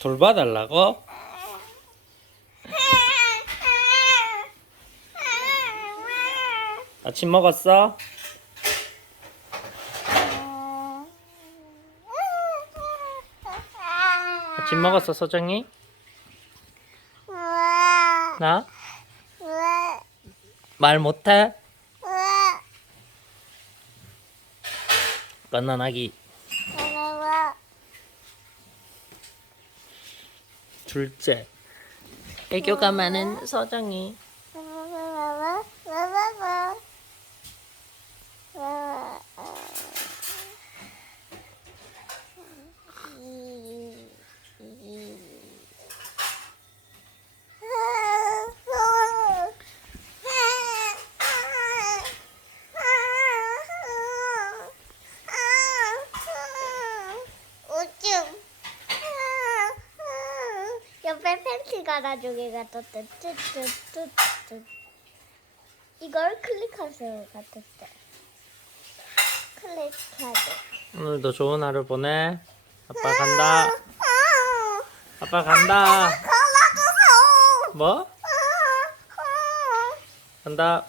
돌봐달라고? 아침 먹었어? 아침 먹었어 소정이? 나? 말 못해? 깐난아기 둘째. 애교가 많은 서정이 옆에 팬티 갈아주기가 떴대. 뚜뚜뚜뚜. 이걸 클릭하세요 같았대. 클릭하죠. 오늘도 좋은 하루 보내 아빠 간다 아빠 간다. 뭐? 간다